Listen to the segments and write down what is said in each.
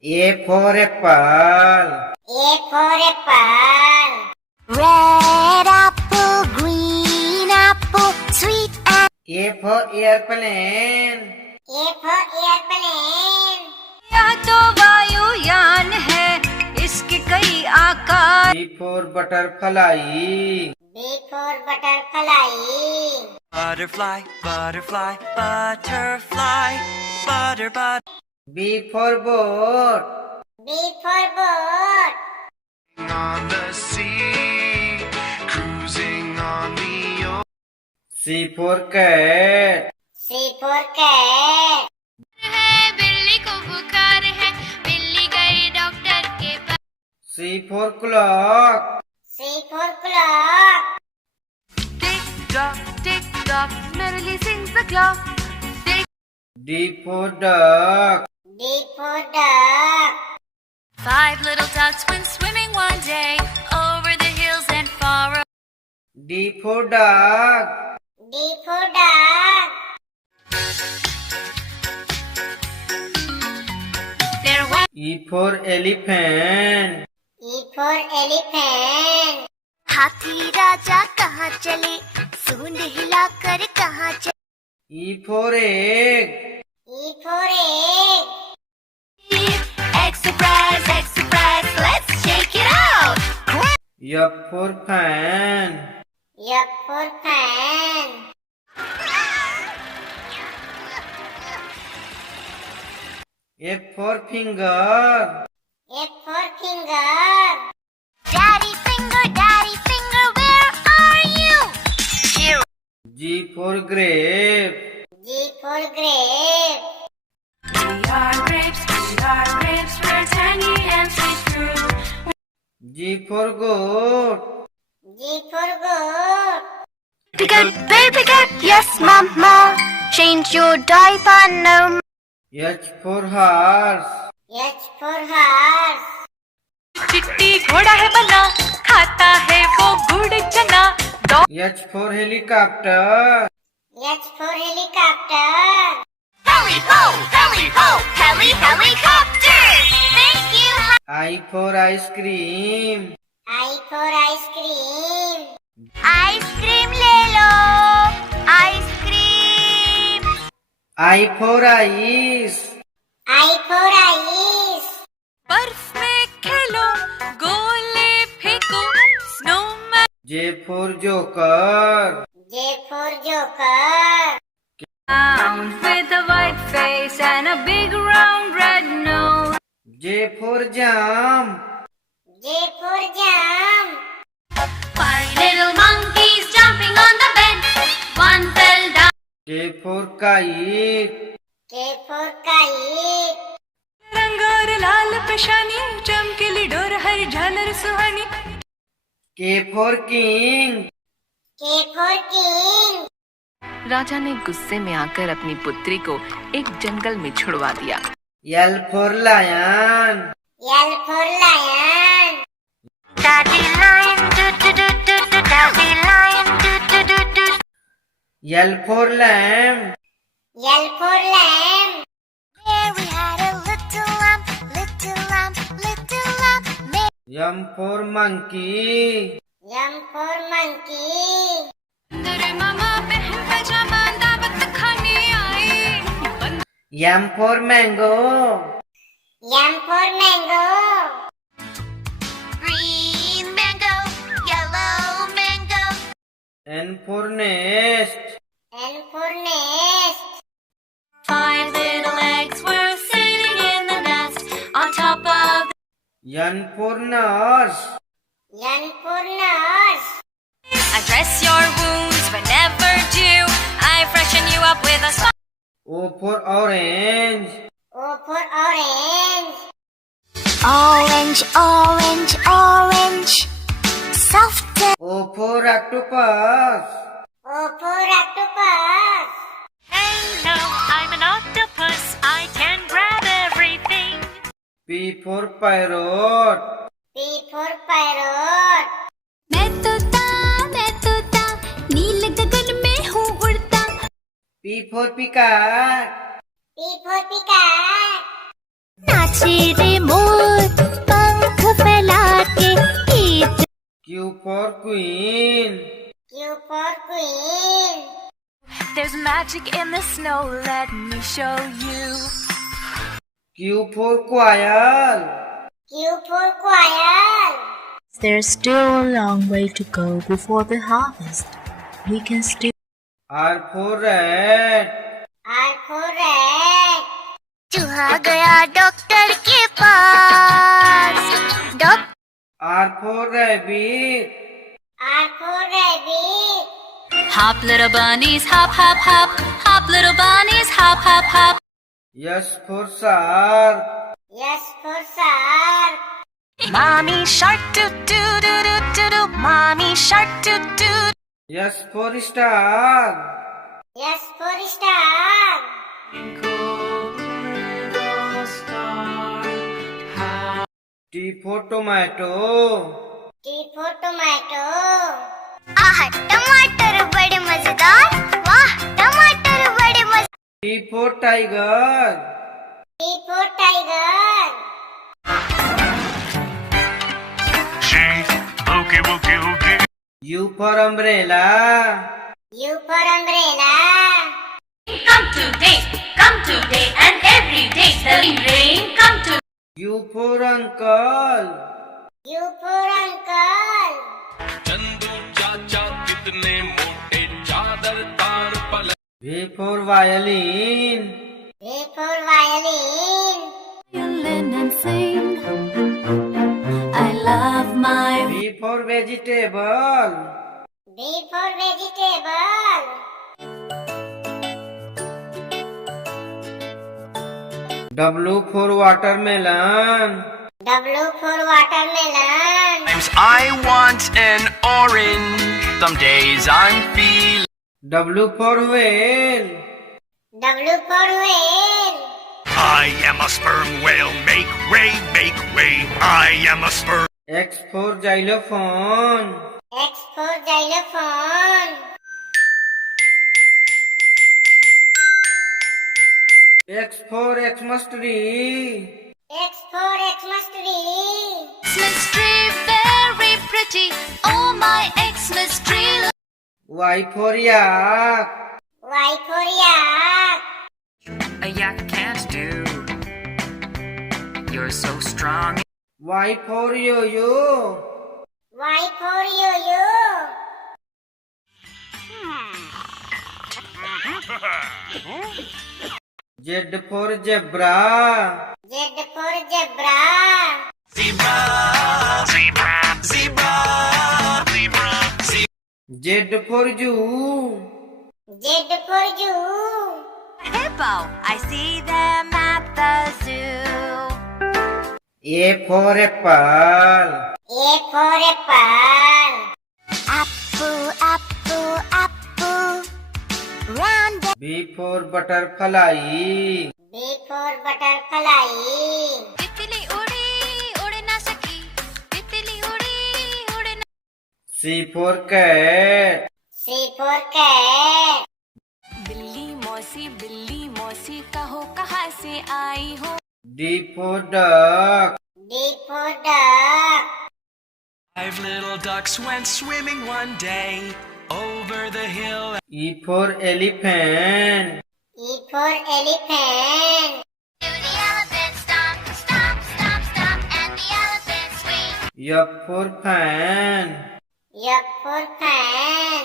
A for apple. A for apple. Red apple, green apple, sweet apple. A for airplane. A for airplane. यह तो वायुयान है, इसके कई आकार. B for butterfly. B for butterfly. Butterfly, butterfly, butterfly, butter, butter. B for boat. B for boat. On the sea, cruising on the ocean. C for cat. C for cat. है बिल्ली को बुखार है, बिल्ली गई डॉक्टर के पास. C for clock. C for clock. Tick tock, merrily sings the clock. D for duck. D for duck. 5 little ducks went swimming one day over the hills and far. D for dog. D for duck. There was E for elephant. E for elephant. हाथी राजा कहाँ चले, सूंड हिलाकर कहाँ चले. E for egg. E for egg. Egg surprise, let's shake it out. F for fan. F for fan. F for finger. F for finger. Daddy finger, where are you? Here. G for grape. G for grape. We are grapes, we're tangy and sweet fruit. G for goat. G for goat. Baby cat, yes mama. Change your diaper now. H for horse. H for horse. चिट्टी घोड़ा है बना, खाता है वो गुड़ चना. H for helicopter. H for helicopter. Heli ho, helicopter. Thank you. I for ice cream. I for ice cream. Ice cream ले लो, ice cream. I for ice. I for ice. बर्फ में खेलो, गोले फेंको, snowman. J for joker. J for joker. With a white face and a big round red nose. J for jump. J for jump. 5 little monkeys jumping on the bed. One fell down. K for kite. K for kite. रंग और लाल पेशानी, चमकीली door हर झालर सुहानी. K for king. K for king. राजा ने गुस्से में आकर अपनी पुत्री को एक जंगल में छुड़वा दिया. L for lion. L for lion. Daddy lion, daddy lion, L for lamb. L for lamb. There we had a little lamb, little lamb, little lamb. M for monkey. M for monkey. मेरे मामा बहन पजामा दावत खाने आई. M for mango. M for mango. Green mango, yellow mango. N for nest. N for nest. 5 little eggs were sitting in the nest on top of. N for nurse. N for nurse. I dress your wounds whenever due. I freshen you up with a smile. O for orange. O for orange. Orange, orange, orange. Soft. O for octopus. O for octopus. Hello, I'm an octopus. I can grab everything. P for parrot. P for parrot. मैं तोता, नील गगन में हूँ उड़ता. P for peacock. P for peacock. नाच नाचे रे मोर पंख फैला के गीत Q for queen. Q for queen. There's magic in the snow, let me show you. Q for quail. Q for quail. There's still a long way to go before the harvest. We can still R for rat. R for rat. चूहा गया doctor के पास doctor R for rabbit. R for rabbit. Hop little bunnies, hop hop hop. Hop little bunnies, hop hop hop. S for shark. S for shark. Mommy shark doo doo doo doo doo doo. Mommy shark doo doo. S for star. S for star. T for tomato. T for tomato. आह टमाटर बड़े मजेदार वाह टमाटर बड़े मजेदार T for tiger. T for tiger. She boogie woogie woogie. U for umbrella. U for umbrella. Come today, and every day the rain come to. U for uncle. U for uncle. V for violin. V for violin. Violin and sing. I love my. V for vegetable. V for vegetable. W for watermelon. W for watermelon. Sometimes I want an orange. Some days I'm feeling. W for whale. W for whale. I am a sperm whale. Make way, make way. I am a sperm. X for xylophone. X for xylophone. X for Xmas tree. X for Xmas tree. Xmas tree very pretty. Oh my Xmas tree. Y for yak. Y for yak. A yak can't do. You're so strong. Y for yo-yo. Y for yo-yo. Z for zebra. Z for zebra. Zebra, zebra, zebra, zebra, zebra. Z for zoo. Z for zoo. Hippo, I see them at the zoo. A for apple. A for apple. Apple, apple, apple. Round B for butterfly. B for butterfly. तितली उड़ी उड़ ना सकी तितली उड़ी उड़ ना C for cat. C for cat. बिल्ली मौसी कहो कहाँ से आई हो D for duck. D for duck. 5 little ducks went swimming one day over the hill. E for elephant. E for elephant. The elephant stomp, stomp, stomp, stomp, and the elephant swing. F for fan. F for fan.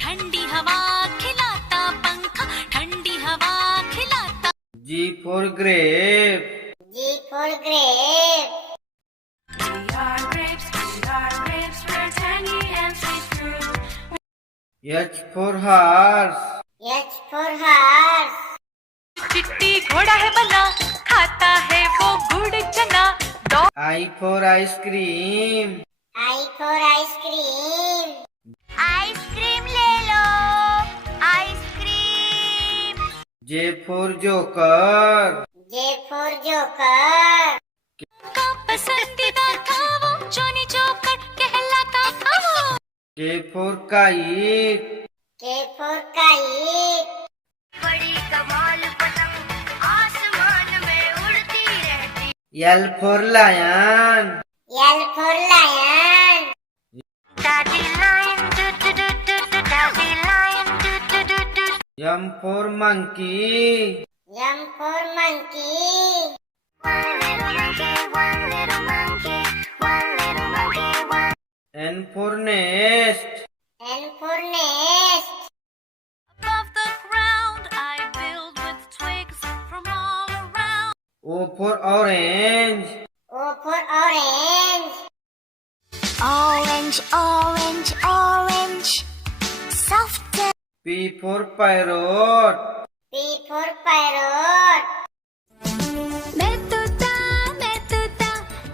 ठंडी हवा खिलाता पंखा ठंडी हवा खिलाता G for grape. G for grape. We are grapes, we're tangy and sweet fruit. H for horse. H for horse. चिट्टी घोड़ा है बना खाता है वो गुड़ चना I for ice cream. I for ice cream. Ice cream ले लो ice cream. J for joker. J for joker. का पसंदीदा था वो जोनी जोकर कहलाता था वो K for kite. K for kite. बड़ी कमाल पतंग आसमान में उड़ती रहती L for lion. L for lion. Daddy lion, do do do do do. Daddy lion, do do do do. M for monkey. M for monkey. One little monkey, one little monkey, one little monkey, one. N for nest. N for nest. Above the ground, I build with twigs from all around. O for orange. O for orange. Orange, orange, orange. Soft. P for parrot. P for parrot. मैं तोता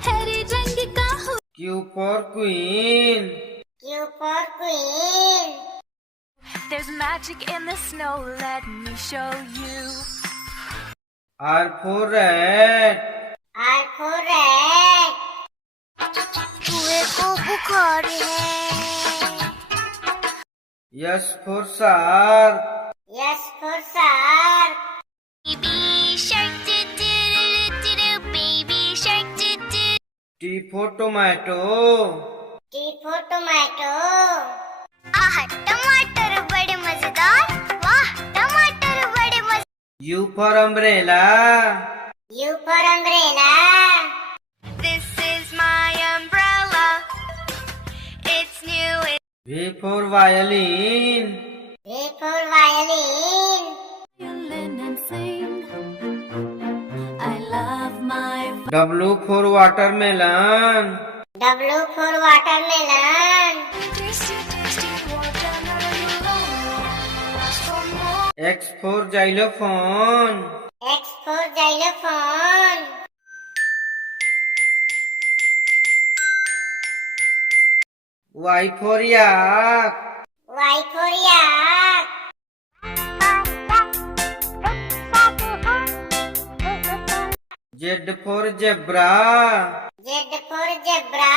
हरे रंग का हूँ. Q for queen. Q for queen. There's magic in the snow, let me show you. R for rat. R for rat. चूहे को बुखार है. S for shark. S for shark. Baby shark, do do do do do. Baby shark, do do. T for tomato. T for tomato. आह, टमाटर बड़े मजेदार. वाह, टमाटर बड़े मजेदार. U for umbrella. U for umbrella. This is my umbrella. It's new. V for violin. V for violin. Violin and sing. I love my W for watermelon. W for watermelon. tasty, tasty watermelon. For more. X for xylophone. X for xylophone. Y for yak. Y for yak. Z for zebra. Z for zebra.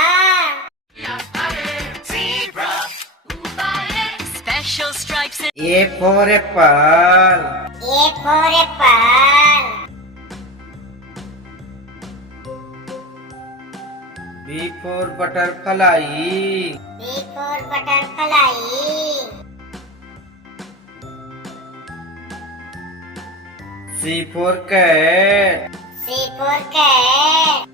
Special stripes and A for apple. A for apple. B for butterfly. B for butterfly. C for cat. C for cat.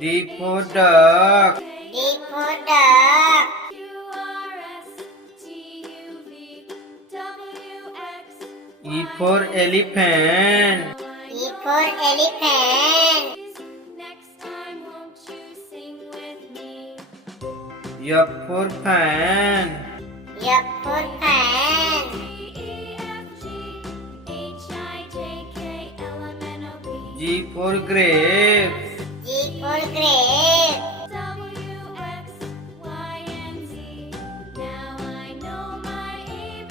D for duck. D for duck. E for elephant. E for elephant. F for fan. F for fan. G for grape. G for grape.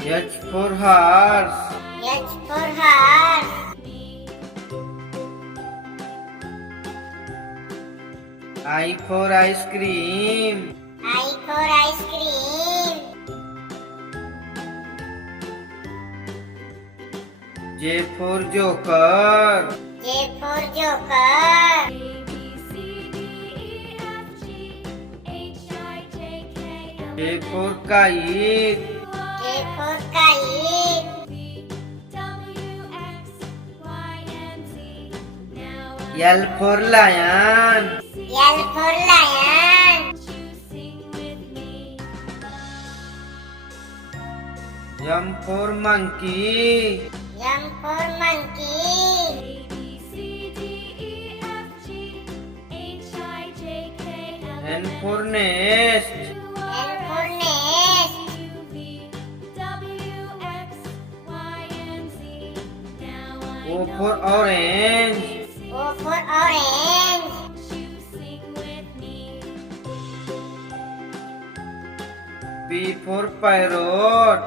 H for horse. H for horse. I for ice cream. I for ice cream. J for joker. J for joker. K for kite. K for kite. L for lion. L for lion. M for monkey. M for monkey. N for nest. N for nest. O for orange. O for orange. P for parrot.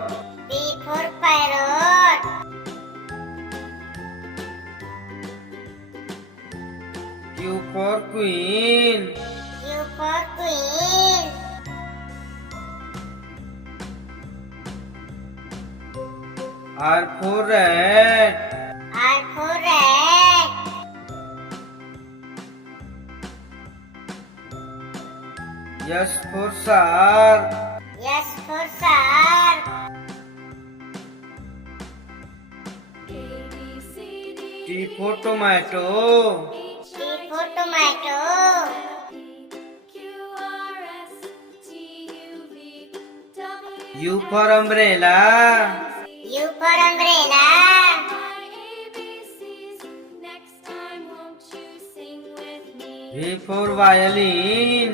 P for parrot. Q for queen. Q for queen. R for rat. R for rat. S for shark. S for shark. T for tomato. T for tomato. U for umbrella. U for umbrella. V for violin.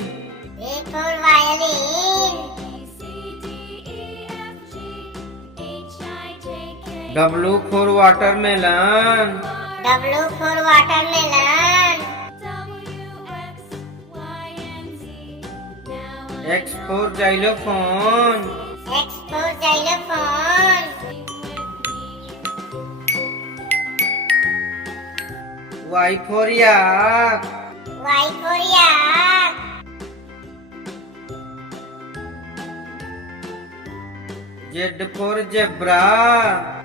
V for violin. W for watermelon. W for watermelon. X for xylophone. X for xylophone. Y for yak. Y for yak. Z for zebra.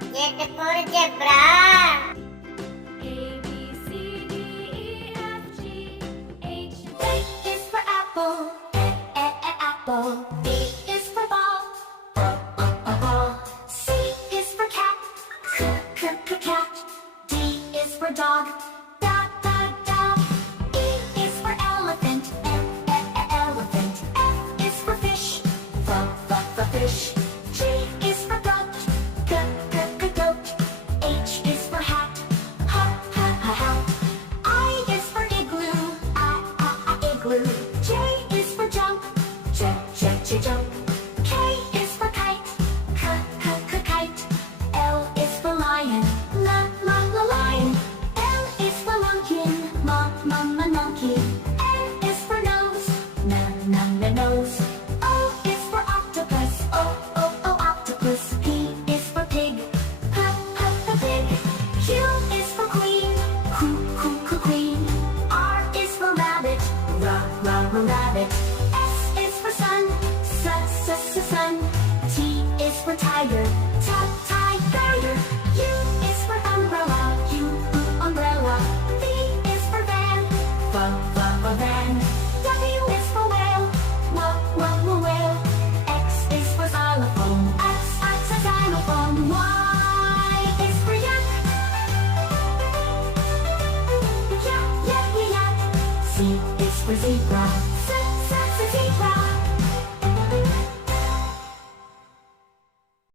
Z for zebra. A is for apple, apple. B is for ball, ball. C is for cat, cat. D is for dog, dog. E is for elephant, elephant. F is for fish, fish. G is for goat, goat. H is for hat, hat. I is for igloo, igloo. J is for jump, jump. K is for kite, kite. L is for lion, lion. L is for monkey, monkey. N is for nose, nose. O is for octopus, octopus. P is for pig, pig. Q is for queen, queen. R is for rabbit, rabbit. S is for sun, sun. T is for tiger, tiger. U is for umbrella, umbrella. V is for van, van. W is for whale, whale. X is for xylophone, xylophone. Y is for yak, yak. C is for zebra.